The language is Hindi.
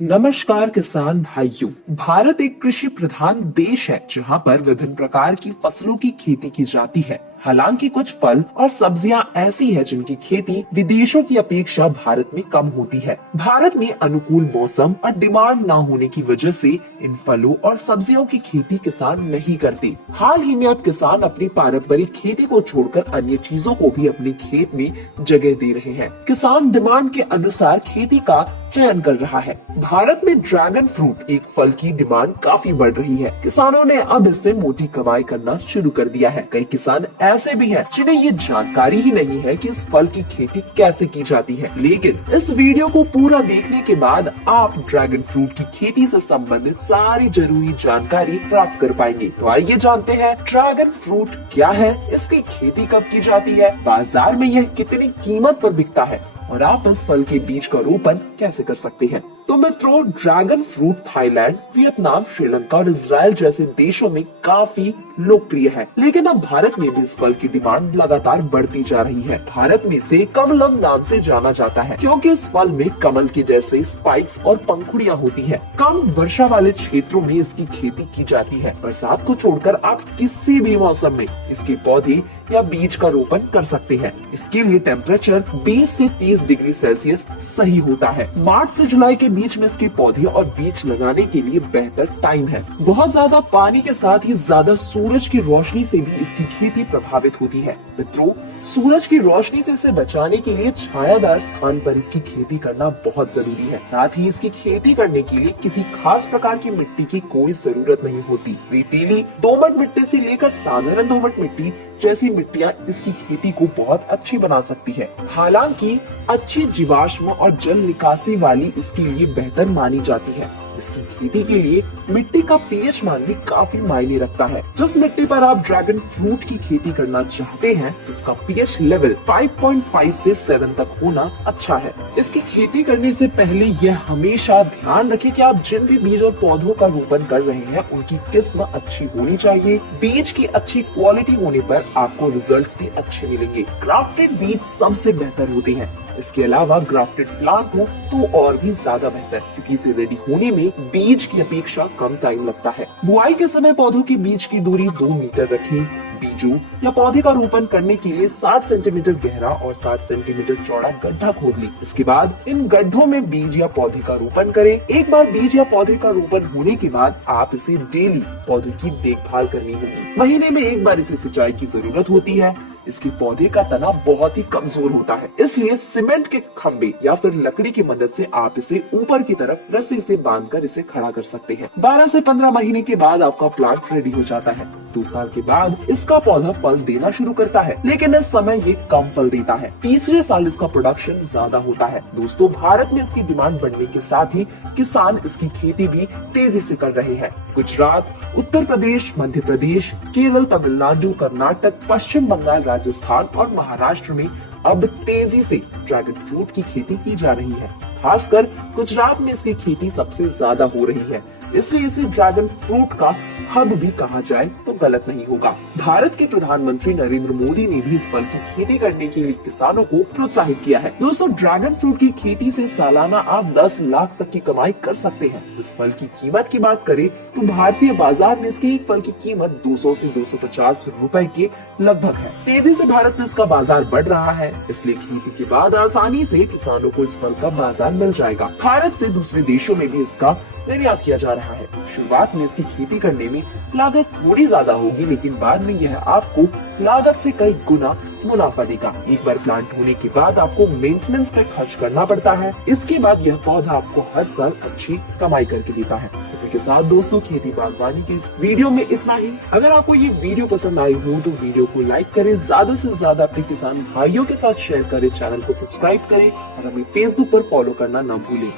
नमस्कार किसान भाइयों। भारत एक कृषि प्रधान देश है जहां पर विभिन्न प्रकार की फसलों की खेती की जाती है। हालांकि कुछ फल और सब्जियां ऐसी है जिनकी खेती विदेशों की अपेक्षा भारत में कम होती है। भारत में अनुकूल मौसम और डिमांड न होने की वजह से इन फलों और सब्जियों की खेती किसान नहीं करते। हाल ही में अब किसान अपनी पारंपरिक खेती को छोड़कर अन्य चीजों को भी अपने खेत में जगह दे रहे हैं। किसान डिमांड के अनुसार खेती का चयन कर रहा है। भारत में ड्रैगन फ्रूट एक फल की डिमांड काफी बढ़ रही है। किसानों ने अब इससे मोटी कमाई करना शुरू कर दिया है। कई किसान ऐसे भी हैं जिन्हें ये जानकारी ही नहीं है कि इस फल की खेती कैसे की जाती है। लेकिन इस वीडियो को पूरा देखने के बाद आप ड्रैगन फ्रूट की खेती से संबंधित सारी जरूरी जानकारी प्राप्त कर पाएंगे। तो आइए जानते हैं ड्रैगन फ्रूट क्या है, इसकी खेती कब की जाती है, बाजार में यह कितनी कीमत पर बिकता है और आप इस फल के बीज का रोपण कैसे कर सकते हैं। तो मित्रों, dragon fruit Thailand, Vietnam, Sri Lanka और इजराइल जैसे देशों में काफी लोकप्रिय है। लेकिन अब भारत में भी इस फल की डिमांड लगातार बढ़ती जा रही है। भारत में इसे कमलम नाम से जाना जाता है क्योंकि इस फल में कमल के जैसे स्पाइक्स और पंखुड़ियां होती है। कम वर्षा वाले क्षेत्रों में इसकी खेती की जाती है। बरसात को छोड़कर आप किसी भी मौसम में इसके पौधे या बीज का रोपण कर सकते हैं। इसके लिए टेम्परेचर 20 से 30 डिग्री सेल्सियस सही होता है। मार्च से जुलाई के बीच में इसके पौधे और बीज लगाने के लिए बेहतर टाइम है। बहुत ज्यादा पानी के साथ ही ज्यादा सूरज की रोशनी से भी इसकी खेती प्रभावित होती है। मित्रों, सूरज की रोशनी से इसे बचाने के लिए छायादार स्थान पर इसकी खेती करना बहुत जरूरी है। साथ ही इसकी खेती करने के लिए किसी खास प्रकार की मिट्टी की कोई जरूरत नहीं होती। रेतीली दोमट मिट्टी से लेकर साधारण दोमट मिट्टी जैसी मिट्टियां इसकी खेती को बहुत अच्छी बना सकती है। हालांकि अच्छी जीवाश्म और जल निकासी वाली इसके लिए बेहतर मानी जाती है। इसकी खेती के लिए मिट्टी का पीएच मान भी काफी मायने रखता है। जिस मिट्टी पर आप ड्रैगन फ्रूट की खेती करना चाहते हैं, उसका पीएच लेवल 5.5 से 7 तक होना अच्छा है। इसकी खेती करने से पहले यह हमेशा ध्यान रखें कि आप जिन भी बीज और पौधों का रोपण कर रहे हैं, उनकी किस्म अच्छी होनी चाहिए। बीज की अच्छी क्वालिटी होने पर आपको रिजल्ट्स भी अच्छे मिलेंगे। ग्राफ्टेड बीज सबसे बेहतर होते हैं। इसके अलावा ग्राफ्टेड प्लांट हो तो और भी ज्यादा बेहतर, क्योंकि इसे रेडी होने में बीज की अपेक्षा कम टाइम लगता है। बुआई के समय पौधों के बीच की दूरी 2 मीटर रखें। बीजों या पौधे का रोपण करने के लिए 60 सेंटीमीटर गहरा और 60 सेंटीमीटर चौड़ा गड्ढा खोद लें। इसके बाद इन गड्ढों में बीज या पौधे का रोपण करें। एक बार बीज या पौधे का रोपण होने के बाद आप इसे डेली पौधे की देखभाल करनी होगी। महीने में एक बार इसे सिंचाई की जरूरत होती है। इसके पौधे का तना बहुत ही कमजोर होता है, इसलिए सीमेंट के खंभे या फिर लकड़ी की मदद से आप इसे ऊपर की तरफ रस्सी से बांधकर इसे खड़ा कर सकते हैं। 12 से 15 महीने के बाद आपका प्लांट रेडी हो जाता है। 2 साल के बाद इसका पौधा फल देना शुरू करता है, लेकिन इस समय ये कम फल देता है। तीसरे साल इसका प्रोडक्शन ज्यादा होता है। दोस्तों, भारत में इसकी डिमांड बढ़ने के साथ ही किसान इसकी खेती भी तेजी से कर रहे हैं। गुजरात, उत्तर प्रदेश, मध्य प्रदेश, केरल, तमिलनाडु, कर्नाटक, पश्चिम बंगाल, राजस्थान और महाराष्ट्र में अब तेजी से ड्रैगन फ्रूट की खेती की जा रही है। खासकर गुजरात में इसकी खेती सबसे ज्यादा हो रही है, इसलिए इसे ड्रैगन फ्रूट का हब भी कहा जाए तो गलत नहीं होगा। भारत के प्रधानमंत्री नरेंद्र मोदी ने भी इस फल की खेती करने के लिए किसानों को प्रोत्साहित किया है। दोस्तों, ड्रैगन फ्रूट की खेती से सालाना आप 10 लाख तक की कमाई कर सकते हैं। इस फल की कीमत की बात करें तो भारतीय बाजार में इसके एक फल की कीमत 200 से 250 रुपए के लगभग है। तेजी से भारत में इसका बाजार बढ़ रहा है, इसलिए खेती के बाद आसानी से किसानों को इस फल का बाजार मिल जाएगा। भारत से दूसरे देशों में भी इसका निर्यात किया जा रहा है। शुरुआत में इसकी खेती करने में लागत थोड़ी ज्यादा होगी, लेकिन बाद में यह आपको लागत से कई गुना मुनाफा देगा। एक बार प्लांट होने के बाद आपको मेंटेनेंस पे खर्च करना पड़ता है। इसके बाद यह पौधा आपको हर साल अच्छी कमाई करके देता है। इसी के साथ दोस्तों, खेती बागवानी के इस वीडियो में इतना ही। अगर आपको ये वीडियो पसंद आई हो तो वीडियो को लाइक करें, ज्यादा से ज्यादा अपने किसान भाइयों के साथ शेयर करें, चैनल को सब्सक्राइब करें और हमें फेसबुक पर फॉलो करना न भूलें।